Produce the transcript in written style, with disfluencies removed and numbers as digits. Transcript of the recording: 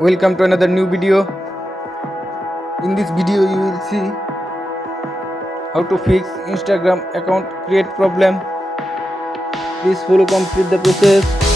Welcome to another new video. In this video you will see how to fix Instagram account create problem. Please follow complete the process.